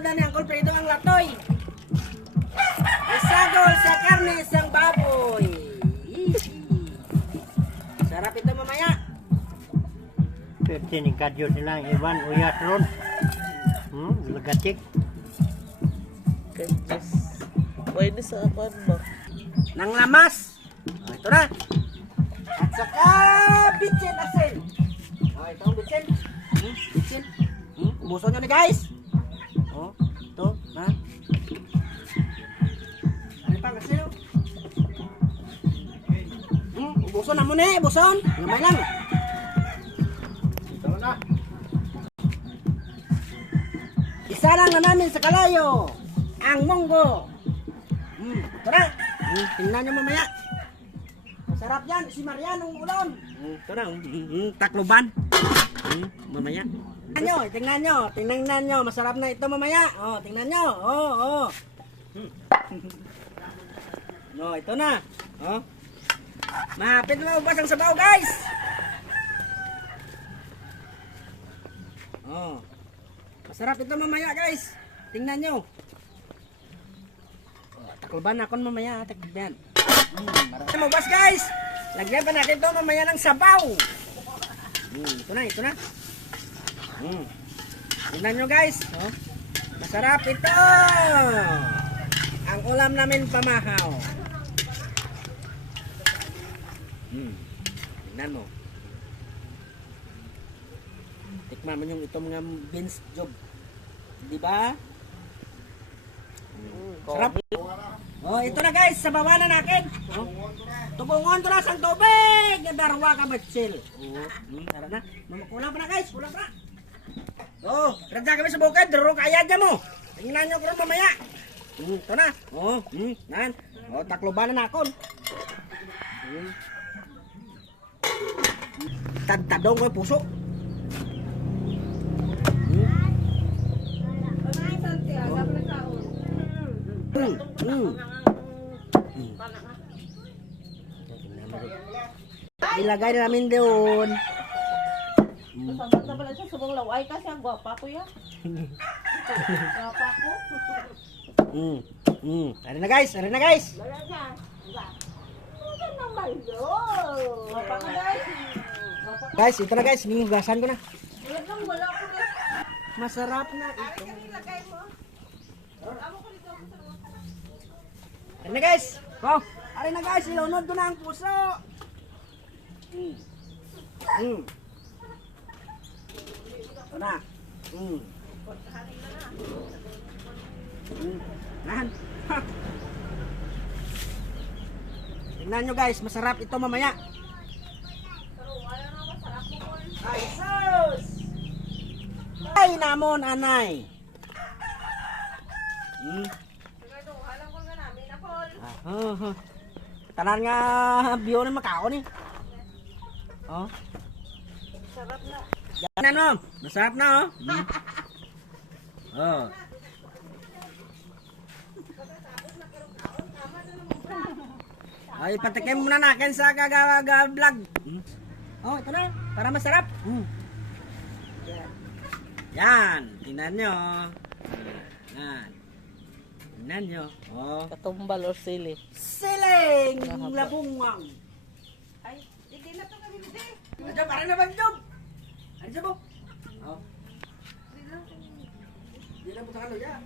Sunod na ni Uncle Fredo ang latoy. Isagol sa karne isang baboy. Sarap ito mamaya. Pwede ni kadyo sila Iwan Uyat Ron. Lagacik. Kanjas. Pwede sa akin ba? Nang lamas. Oh, ito na. At saka bitsin asin. Oh, ito ang bitsin. Bitsin. Ubuson nyo na guys. Oh, ito. Ha? Ano pang asin? Ubuson na muna eh. Ubuson. Gamay lang. Ito na. Isa lang na namin sa kalayo. Ang munggo. Ito na. Tingnan nyo mamaya. Masarap yan. Si Marianong ulon. Ito na. Takloban. Mamaya. Tingnan nyo. Tingnan nyo. Masarap na ito mamaya. Oh, tingnan nyo. Oh. No, ito na. Oh. Mahapit na ubas ang sabaw, guys. Oh. Masarap ito mamaya, guys. Tingnan nyo. Takloban ako mamaya. Takloban. Marami mo bas guys. Lagyan pa natin ito mamaya ng sabaw. Ito na. Tingnan nyo guys. Oh. Masarap ito. Ang ulam namin pamahaw. Tingnan mo. Tikman mo yung itong mga beans job. Diba? Sarap. Oh, ito na guys, sabawan na natin. Oh. Tubungon to na sang tubig. Darwa ka batsil. Oh, tara na. Kulang pa na guys, kulang pa. Oh, radya kami sa bukid, daro kaya dyan mo. Tingnan nyo ko mamaya. Ito na. Oh, nan. Oh, takloban na nakon. Tadtadong ko puso. Ilagay na namin doon. Sabat na pala siya subong laway kasi ang gwapa ko yan. Gwapa ko. Ari na guys. Wala siya. Huwag nang baldo. Gwapa ka guys. Guys, ito na guys. Hinugasan ko na. Wala ko guys. Masarap na ito. Ari na guys. Oh, ari na guys. Ilunod ko na ang puso. Ito na. Nahan. Tingnan nyo guys, masarap ito mamaya. Ay, sus! Ay, namon, anay. Tanan nga biyo ng Macau ni. Oh. Sarap na. Yan mo. Masarap na oh. Oh. Ay, patikim muna natin sa vlog. Oh, ito na. Para masarap. Yan. Tingnan nyo. Yan. Tingnan nyo. Oh. Katumbal or sili. Siling labungwang. Ay, hindi na ito kami hindi. Job, para na bang job? Ano job mo? Oh. Hindi na po sa kalo, ya.